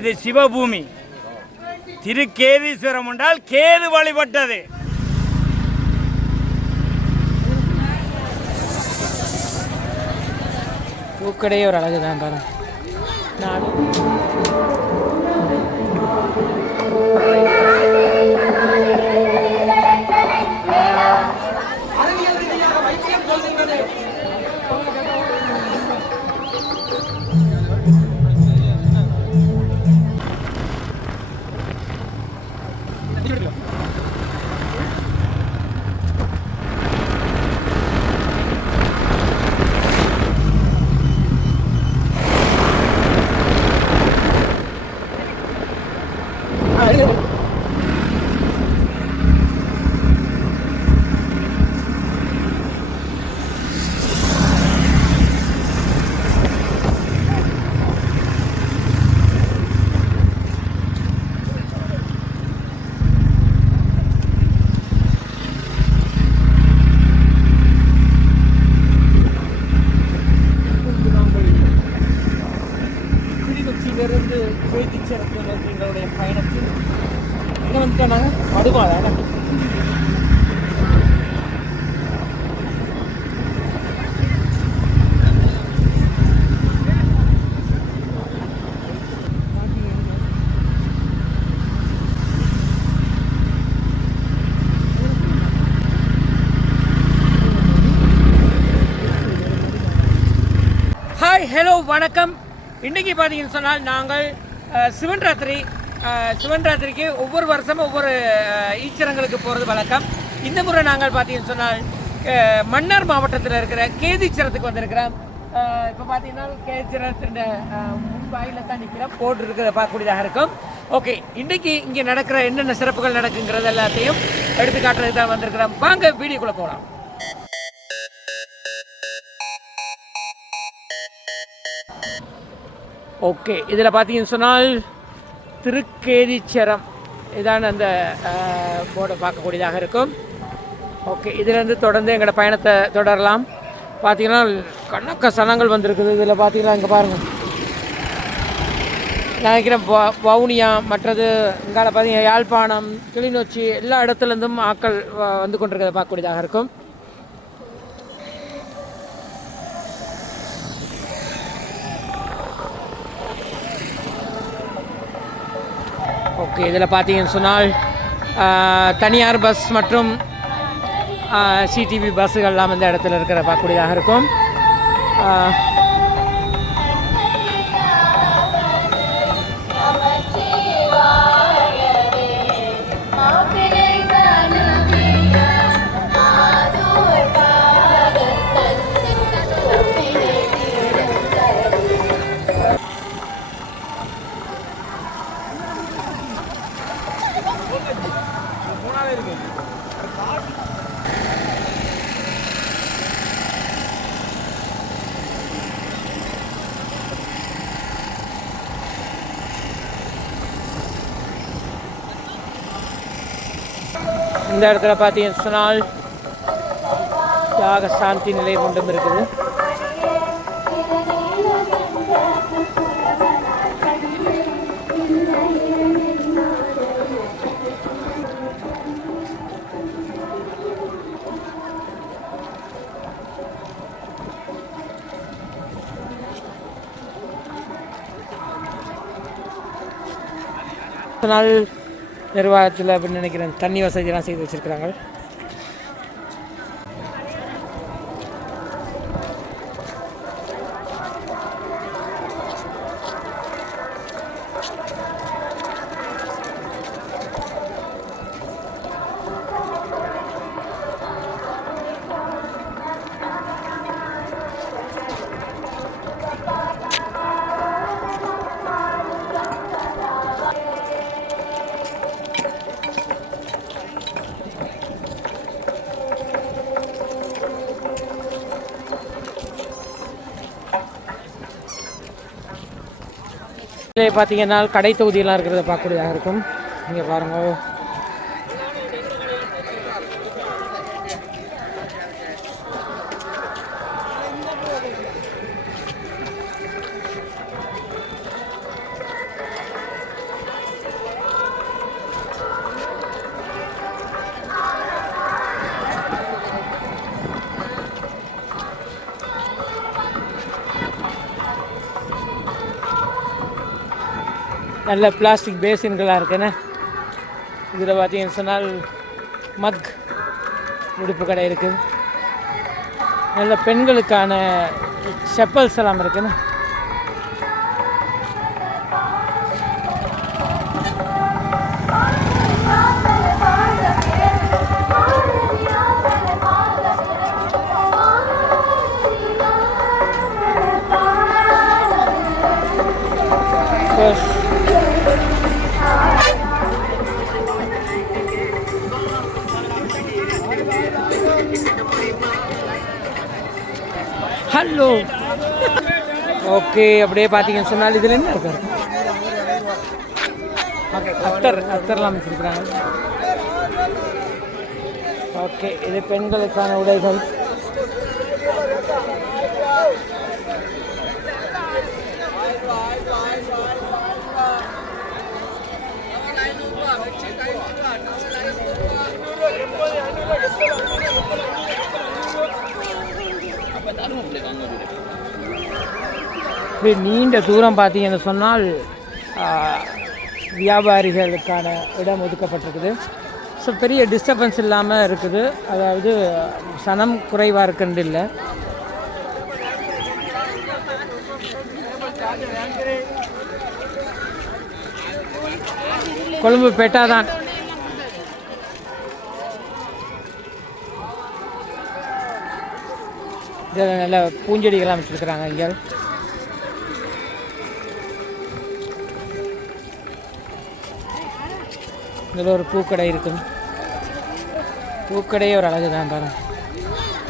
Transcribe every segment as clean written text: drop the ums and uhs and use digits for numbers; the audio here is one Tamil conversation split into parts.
இது சிவபூமி. திருக்கேதீஸ்வரம் என்றால் கேது வழிபட்டது. பூக்கடையே ஒரு அழகு தான் பாருங்க. எங்களுடைய பயணத்தில் என்ன வந்துட்டோம் நாங்கள் மடுவாள ஹாய் ஹலோ வணக்கம். இன்றைக்கி பார்த்தீங்கன்னு சொன்னால் நாங்கள் சிவன் ராத்திரிக்கு ஒவ்வொரு வருஷமும் ஒவ்வொரு ஈச்சரங்களுக்கு போகிறது வழக்கம். இந்த முறை நாங்கள் பார்த்தீங்கன்னு சொன்னால் மன்னார் மாவட்டத்தில் இருக்கிற கேதீச்சரத்துக்கு வந்திருக்கிறோம். இப்போ பார்த்தீங்கன்னா கேதீச்சரத்தின் முன்பாயில் தான் நிற்கிறோம், போட்டு இருக்கிறத பார்க்கக்கூடியதாக இருக்கும். ஓகே, இன்றைக்கி இங்கே நடக்கிற என்னென்ன சிறப்புகள் நடக்குங்கிறது எல்லாத்தையும் எடுத்து காட்டுறதுக்கு தான் வந்திருக்கிறோம். வாங்க வீடியோக்குள்ளே போகலாம். ஓகே, இதில் பார்த்தீங்கன்னு சொன்னால் திருக்கேதீச்சரம் இதான் அந்த போர்டை பார்க்கக்கூடியதாக இருக்கும். ஓகே, இதிலேருந்து தொடர்ந்து எங்களோட பயணத்தை தொடரலாம். பார்த்தீங்கன்னா கணக்க சனங்கள் வந்திருக்குது. இதில் பார்த்தீங்கன்னா இங்கே பாருங்கள், நினைக்கிறேன் வவுனியா, மற்றது இங்கால பார்த்தீங்கன்னா யாழ்ப்பாணம், கிளிநொச்சி எல்லா இடத்துலேருந்தும் ஆட்கள் வந்து கொண்டிருக்கிறத பார்க்கக்கூடியதாக இருக்கும். ஓகே, இதில் பார்த்தீங்கன்னு சொன்னால் தனியார் பஸ் மற்றும் சிடிவி பஸ்ஸுகள்லாம் இந்த இடத்துல இருக்கிற பார்க்கக்கூடியதாக இருக்கும். இந்த இடத்துல பார்த்தீங்கன்னு சொன்னால் தியாக சாந்தி நிலையம் ஒன்றும் இருக்குது. சொன்னால் நிர்வாகத்தில் அப்படின்னு நினைக்கிறேன் தண்ணி வசதியெல்லாம் செய்து வச்சுருக்கிறாங்க. பார்த்தீங்கன்னா கடை தொகுதியெல்லாம் இருக்கிறத பார்க்கக்கூடியதாக இருக்கும். இங்கே பாருங்கள், நல்ல பிளாஸ்டிக் பேசின்களாக இருக்குன்னு. இதில் பார்த்தீங்கன்னு சொன்னால் மக் உடுப்பு கடை இருக்குது. நல்ல பெண்களுக்கான செப்பல்ஸ் எல்லாம் இருக்குன்னு. ஹலோ ஓகே, அப்படியே பார்த்தீங்கன்னு சொன்னால் இதில் என்ன இருக்காரு? ஓகே, அத்தர்லாம் வச்சுருக்குறாங்க. ஓகே, இது பெண்களுக்கான உடைகள். இப்படி நீண்ட தூரம் பார்த்தீங்கன்னு சொன்னால் வியாபாரிகளுக்கான இடம் ஒதுக்கப்பட்டிருக்குது. ஸோ பெரிய டிஸ்டர்பன்ஸ் இல்லாமல் இருக்குது. அதாவது சனம் குறைவாக இருக்குன்னு இல்லை. கொழும்பு பேட்டா தான். இதில் நல்ல பூஞ்செடிகள்லாம் வச்சுருக்குறாங்க. இங்கே இதில் ஒரு பூக்கடை இருக்குது. பூக்கடையே ஒரு அழகு தான் பாருங்க.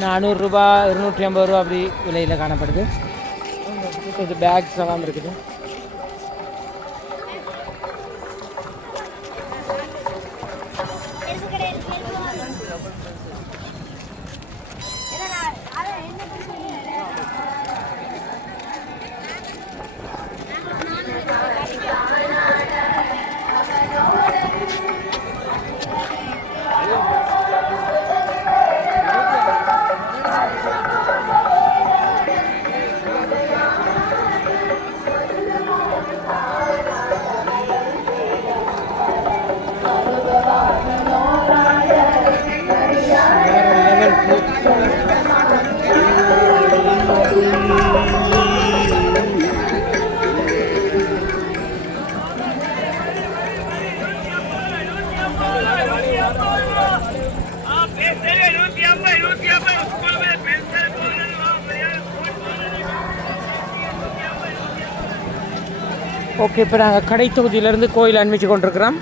400 ரூபா 250 ரூபா அப்படி விலையில் காணப்படுது. கொஞ்சம் பேக்ஸ் எல்லாம் இருக்குது. ஓகே, இப்போ நாங்கள் கடை தொகுதியிலேருந்து கோயில் அனுப்பிச்சு கொண்டிருக்கிறோம்.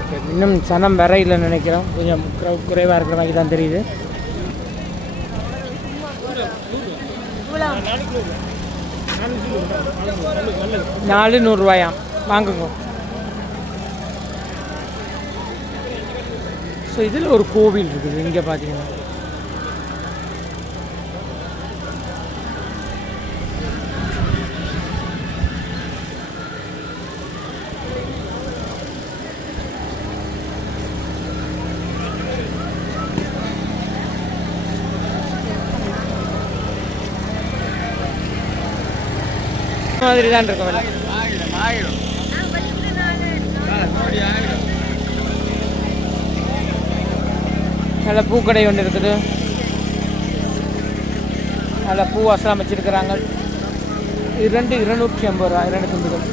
ஓகே, இன்னும் சனம் வர இல்லைன்னு நினைக்கிறோம். கொஞ்சம் குறைவாக இருக்கிற மாதிரி தான் தெரியுது. $400 வாங்குங்க. ஸோ இதில் ஒரு கோவில் இருக்குது. இங்கே பார்த்தீங்கன்னா மாதிரி தான் இருக்கும். நல்ல பூக்கடை ஒன்று இருக்குது. நல்ல பூ வாசலாம் வச்சிருக்கிறாங்க. 250 ரூபா 2 துண்டுகள்.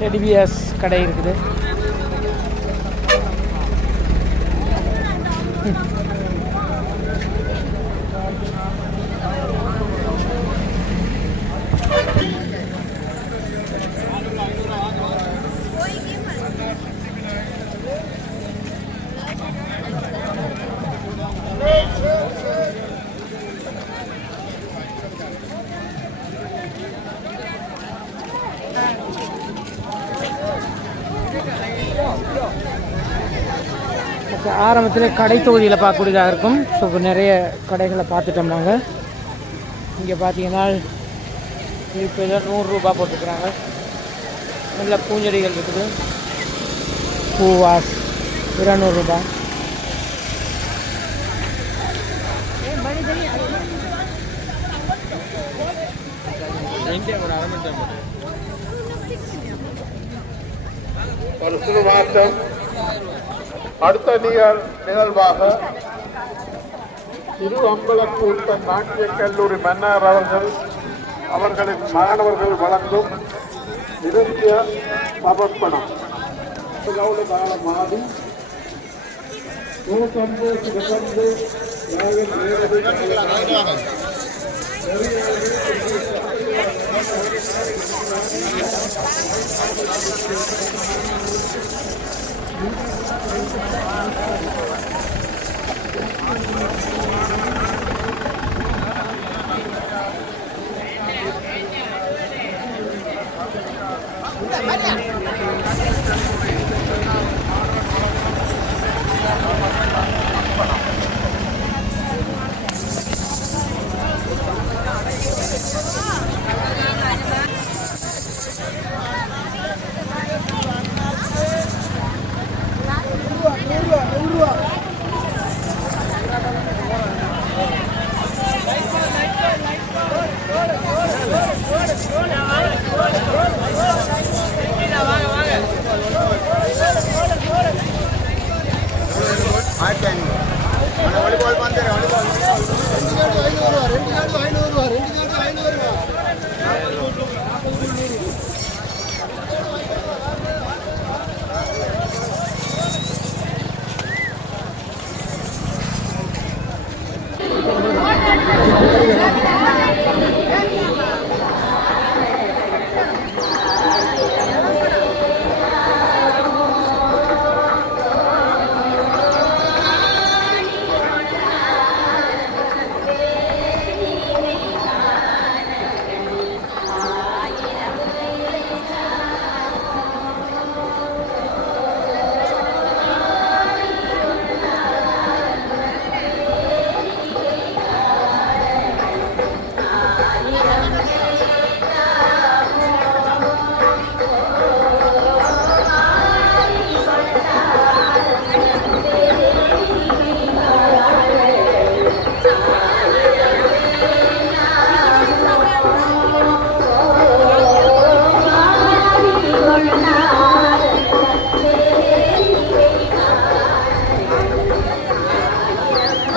டெடிபியர்ஸ் கடை இருக்குது. ஆரம்பத்தில் கடை தொகுதியில் பார்க்கக்கூடியதாக இருக்கும். ஸோ இப்போ நிறைய கடைகளை பார்த்துட்டோம் நாங்கள். இங்கே பார்த்தீங்கன்னா இப்போ இதில் 100 ரூபா போட்டுக்கிறாங்க. நல்ல பூஞ்செடிகள் இருக்குது. பூவாஸ் 200 ரூபா. ஒரு சிறு மாற்றம். அடுத்த நிகழ்வாக திரு அம்பலக்கூத்தன் நாட்டிய கல்லூரி மன்னர் அவர்களின் மாணவர்கள் வழங்கும் நிருத்திய சமர்ப்பணம் மாறி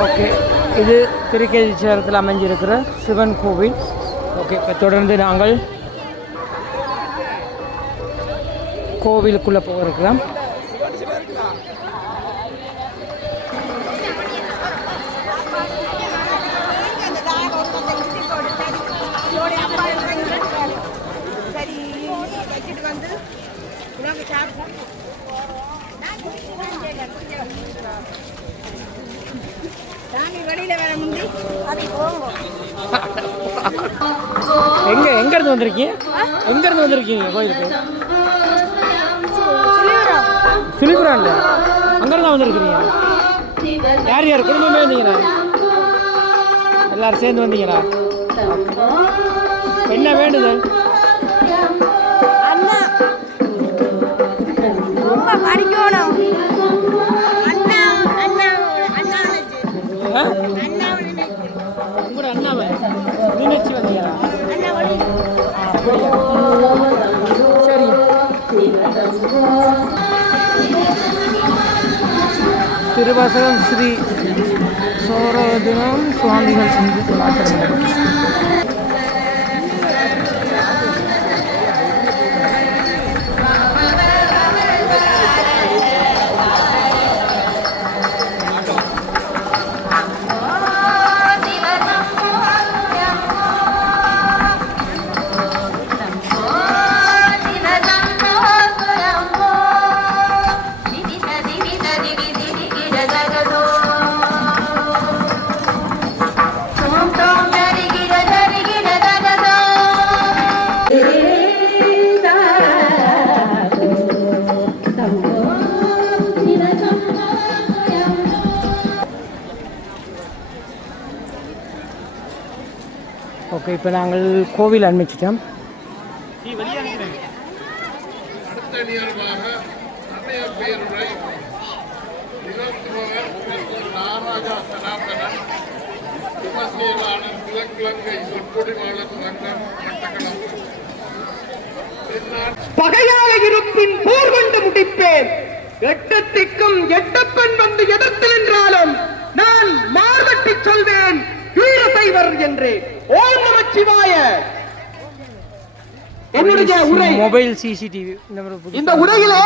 ஓகே, இது திருக்கேதீஸ்வரத்தில் அமைஞ்சிருக்கிற சிவன் கோவில். ஓகே, இப்போ தொடர்ந்து நாங்கள் கோவிலுக்குள்ளே போக இருக்கிறோம். எங்கேருந்து வந்திருக்கீங்க? எங்கேருந்து வந்திருக்கீங்க கோயிலுக்கு? சிலிபுரான்ல அங்கேருந்து வந்திருக்கிறீங்க? யார் யார் குடும்பமே வந்தீங்களா? எல்லாரும் சேர்ந்து வந்தீங்களா? என்ன வேண்டுதல்? உங்களோட அண்ணாவை நினைச்சு வந்தீங்களா? அப்படியா, சரி. திருவாசகம் ஸ்ரீ சோரோதினம் சுவாமிகள் இந்து கலாச்சார மண்டபம். ஓகே, இப்போ நாங்கள் கோவில் அனுப்பிச்சிட்டோம். அடுத்த நிகழ்வாக அன்னைய பேருரை நிகழ்த்துபவர் நாராஜா சனாதனன் செயலாளர் கிழக்கிழங்கை சொற்பொழிவாளர் சங்கம் மட்டக்களப்பு. பகையாக இருப்பின் போர் கொண்டு முடிப்பேன். எட்டத்திற்கும் எட்டப்பன் வந்து எதிர்த்து நின்றாலும் நான் மார்வட்டி சொல்வேன் வீரசைவர் என்று. ஓம் நமச்சிவாய. என்னுடைய உரை மொபைல் சிசிடிவி இந்த உரையிலே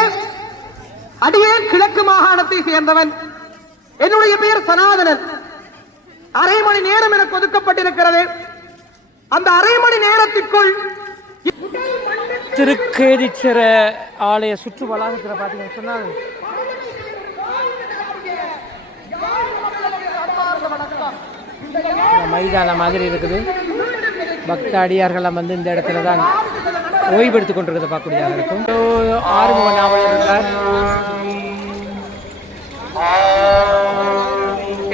அடியேன் கிழக்கு மாகாணத்தை சேர்ந்தவன். என்னுடைய பெயர் சனாதனன். அரை மணி நேரம் எனக்கு ஒதுக்கப்பட்டிருக்கிறது. அந்த அரை மணி நேரத்திற்குள் திருக்கேதீஸ்வர ஆலய சுற்று வளாகத்தில் பார்த்தீங்கன்னு சொன்னால் மைதானம் மாதிரி இருக்குது. பக்த அடியார்கள்லாம் வந்து இந்த இடத்துல தான் ஓய்வெடுத்துக் கொண்டிருக்கிறத பார்க்கக்கூடியதாக இருக்கும். ஆறுமுக நாவலர் இருக்கிறார்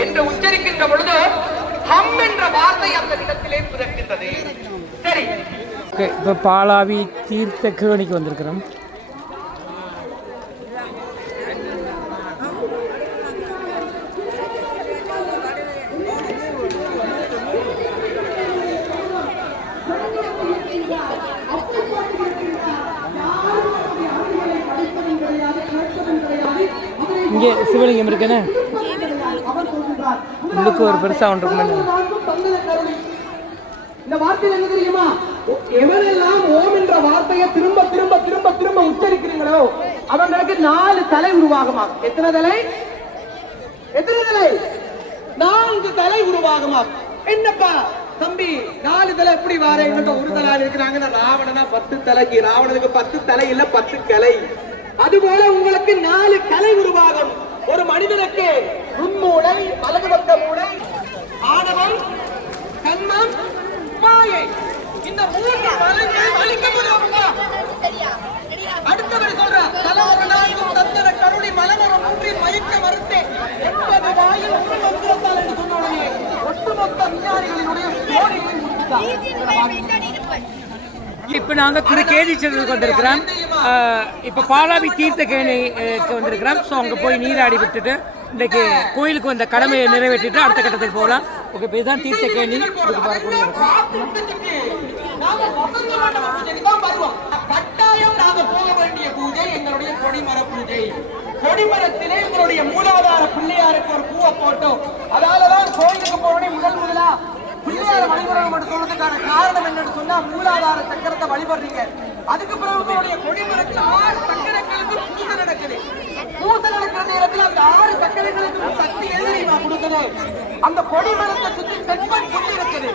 என்று உச்சரிக்கின்ற பொழுது ஹம் என்ற வார்த்தை அந்த இடத்திலே பிறக்கின்றது. சரி, இப்போ பாலாவி தீர்த்த கேணிக்கு வந்திருக்கிறோம். இங்கே சிவலிங்கம் இருக்குன்னு உள்ளுக்கு ஒரு பெருசாக ஒன்று இருக்குமே. இந்த வார்த்தையில் என்ன தெரியுமா? எவரெல்லாம் ஓம் என்ற வார்த்தையை திரும்ப திரும்ப திரும்ப திரும்ப உச்சரிக்கிறீங்களோ அவங்களுக்கு 4 தலை உருவாகுமா? எத்தனை தலை? 4 தலை உருவாகுமா? என்னப்பா தம்பி 4 தலை எப்படி வார? ஒரு தலை இருக்கிறாங்க. ராவணனா 10 தலைக்கு. ராவணனுக்கு 10 தலை இல்ல 10 கலை. அதுபோல உங்களுக்கு 4 கலை உருவாகும். ஒரு மனிதனுக்கு நுண்மூளை, வலது பக்க மூளை, ஆணவம், கண்மம், மாயை. இந்த 3 மலங்கள் அழிக்கப்படுவாங்க. அடுத்தவர் சொல்றார், தலைவர் நான்கும் தந்தர கருணை மலமர ஒன்றி மயக்க மறுத்தேன் 80 வாயில் ஒரு மந்திரத்தால் என்று சொன்னோடனே ஒட்டுமொத்த விஞ்ஞானிகளினுடைய கோரிக்கை முடித்தார். இப்போ நாங்கள் திருக்கேதீஸ்வரருக்கு வந்திருக்கிறோம். இப்போ பாலாவி தீர்த்த கேணிக்கு வந்திருக்கிறோம். ஸோ அங்கே போய் நீராடி விட்டுட்டு இன்றைக்கு கோயிலுக்கு வந்த கடமையை நிறைவேற்றிட்டு அடுத்த கட்டத்துக்கு போகலாம். ஓகே, இப்போ இதுதான் தீர்த்த கேணி. இதுக்கு வரக்கூடிய கட்டாயம் நாங்க போக வேண்டிய பூஜை எங்களுடைய கொடிமர பூஜை. கொடிமரத்திலே எங்களுடைய மூலாதார பிள்ளையாருக்கு ஒரு பூவை போட்டோம். அதாலதான் கோயிலுக்கு போனே முதலா பிள்ளையார வழிபடணும் என்று சொல்றதுக்கான காரணம் என்னன்னு சொன்னா மூலாதார சக்கரத்தை வழிபடுறீங்க. அதுக்கு பிறகு உங்களுடைய கொடிமரத்தில் 6 சக்கரங்களுக்கு பூஜை நடக்குது. பூஜை நடக்கிற நேரத்தில் அந்த 6 சக்கரங்களுக்கு சக்தி எதிரிமா கொடுக்குது. அந்த கொடிமரத்தை சுற்றி தெப்பை புல்லு இருக்குது.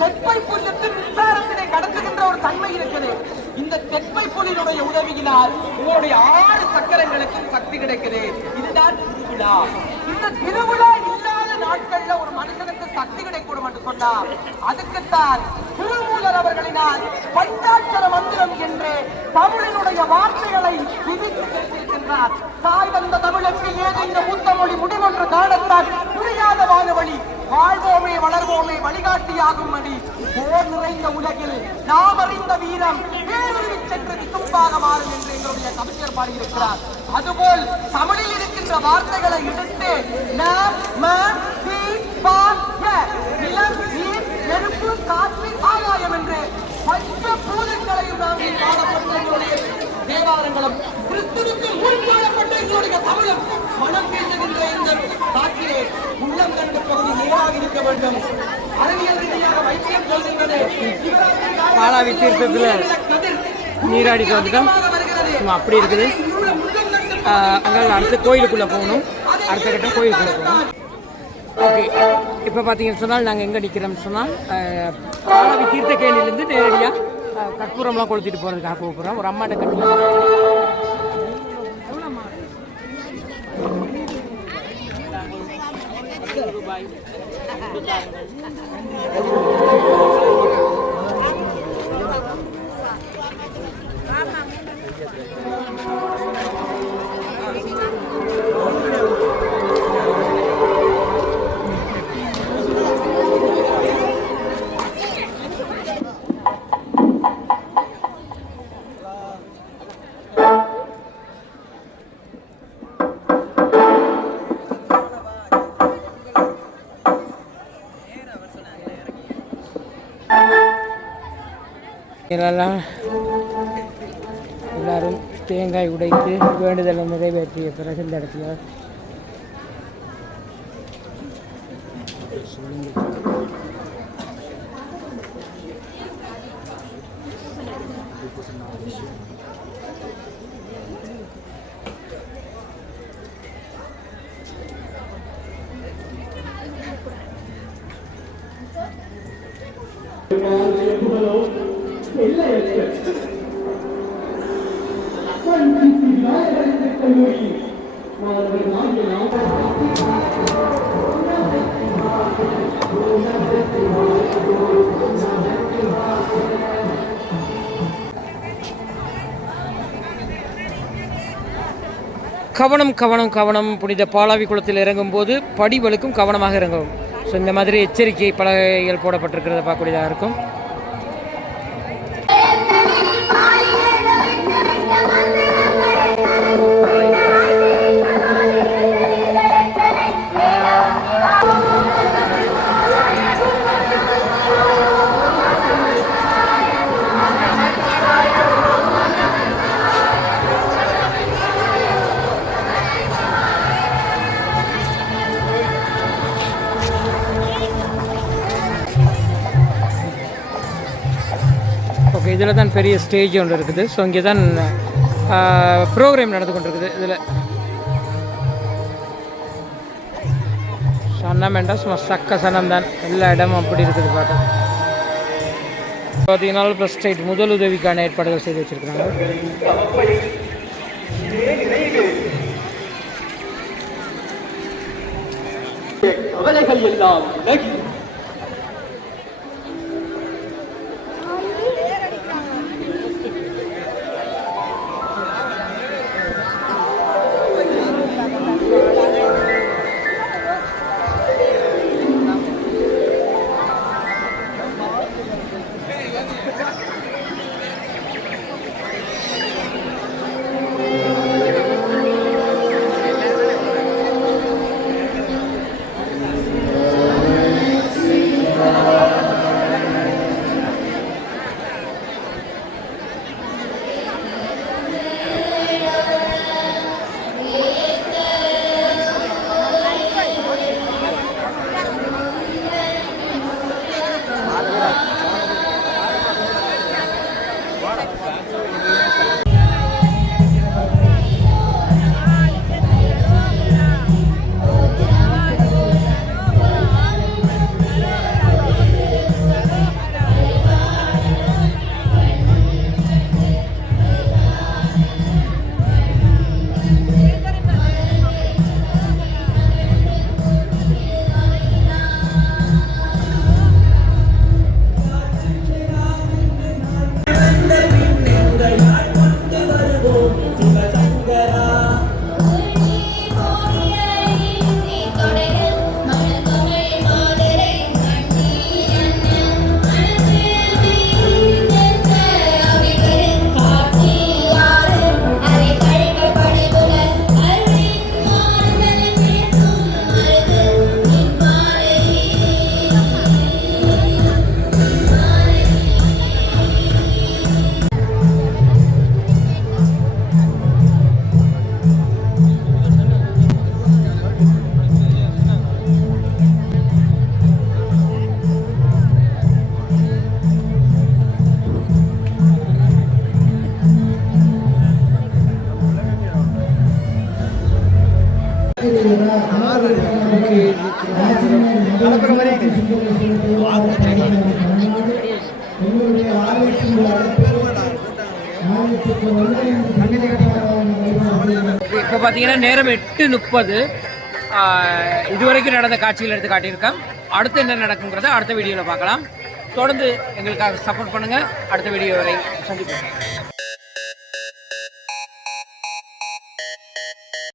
தெப்பை புல்லுக்கு மின்சாரத்தினை கடத்துகின்ற ஒரு தன்மை இருக்குது. இந்த தெப்பை புலினுடைய உதவியினால் உங்களுடைய 6 சக்கரங்களுக்கு சக்தி கிடைக்குது. இதுதான் திருவிழா. இந்த திருவிழா இல்லாத நாட்கள்ல ஒரு மனுஷனுக்கு சக்தி கிடைக்கூடும் என்று சொன்னார். அதுக்குத்தான் திருமூலர் அவர்களினால் பஞ்சாட்சர மந்திரம் என்று தமிழினுடைய வார்த்தைகளை விதித்து சென்றிருக்கின்றார். தாய் வந்த தமிழுக்கு ஏது இந்த மூத்தமொழி முடிவொன்று காணத்தான் புரியாத வாழவழி வாழ்வோமே வளர்வோமே வழிகாட்டியாகும் மணி. போர் நிறைந்த உலகில் நாம் அறிந்த வீரம் வேறொரு சென்று விசும்பாக மாறும் என்று எங்களுடைய கவிஞர் பாடியிருக்கிறார். அதுபோல் தமிழில் இருக்கின்ற வார்த்தைகளை எடுத்து நிலம், நீர், நெருப்பு, காற்று, ஆகாயம் என்று பஞ்ச பூதங்களையும் நாங்கள் பாடப்பட்ட எங்களுடைய தேவாரங்களும் கிறிஸ்துவுக்கு முன்பாடப்பட்ட எங்களுடைய தமிழும் மனம் பேசுகின்ற இந்த காற்றிலே உள்ளம் கண்டு பகுதி நேராக இருக்க வேண்டும். அறிவியல் ரீதியாக வைத்தியம் சொல்கின்றது. பாலாவி தீர்த்தத்தில் நீராடிட்டு வந்துட்டோம். அப்படி இருக்குது. அங்கே அடுத்து கோயிலுக்குள்ளே போகணும். அடுத்த கட்டம் கோயிலுக்குள்ளே போகணும். ஓகே, இப்போ பார்த்தீங்கன்னு சொன்னால் நாங்கள் எங்கே நிற்கிறோம்னு சொன்னால் பாலாவி தீர்த்த கேணிலேருந்து நேரடியாக கற்பூரம்லாம் கொளுத்திட்டு போகிறதுக்காக போகிறோம். ஒரு அம்மாட்ட கட்டி ரூபாய் இதெல்லாம் எல்லாரும் தேங்காய் உடைத்து வேண்டுதலை நிறைவேற்றிய பிறகு இந்த இடத்துல கவனம் கவனம் கவனம். புனித பாலாவி குளத்தில் இறங்கும்போது படிவலுக்கும் கவனமாக இறங்கவும். ஸோ இந்த மாதிரி எச்சரிக்கை பலகைகள் போடப்பட்டிருக்கிறத பார்க்கக்கூடியதாக இருக்கும். ஓகே, இதில் தான் பெரிய ஸ்டேஜ் ஒன்று இருக்குது. ஸோ இங்கே தான் ப்ரோக்ராம் நடந்து கொண்டிருக்குது. இதில் சன்னம் வேண்டாம், சும்மா சக்க சனம் தான். எல்லா இடமும் அப்படி இருக்குது. பார்த்தீங்கன்னா ப்ளஸ் ஸ்டேட் முதல் உதவிக்கான ஏற்பாடுகள் செய்து வச்சுருக்கிறாங்க. கவலைகள் எல்லாம் விலகி இப்போ பார்த்தீங்கன்னா நேரம் 8:30. இதுவரைக்கும் நடந்த காட்சிகள் எடுத்து காட்டியிருக்கேன். அடுத்து என்ன நடக்குங்கிறத அடுத்த வீடியோவில் பார்க்கலாம். தொடர்ந்து எங்களுக்காக சப்போர்ட் பண்ணுங்கள். அடுத்த வீடியோ வரை சந்திப்போம்.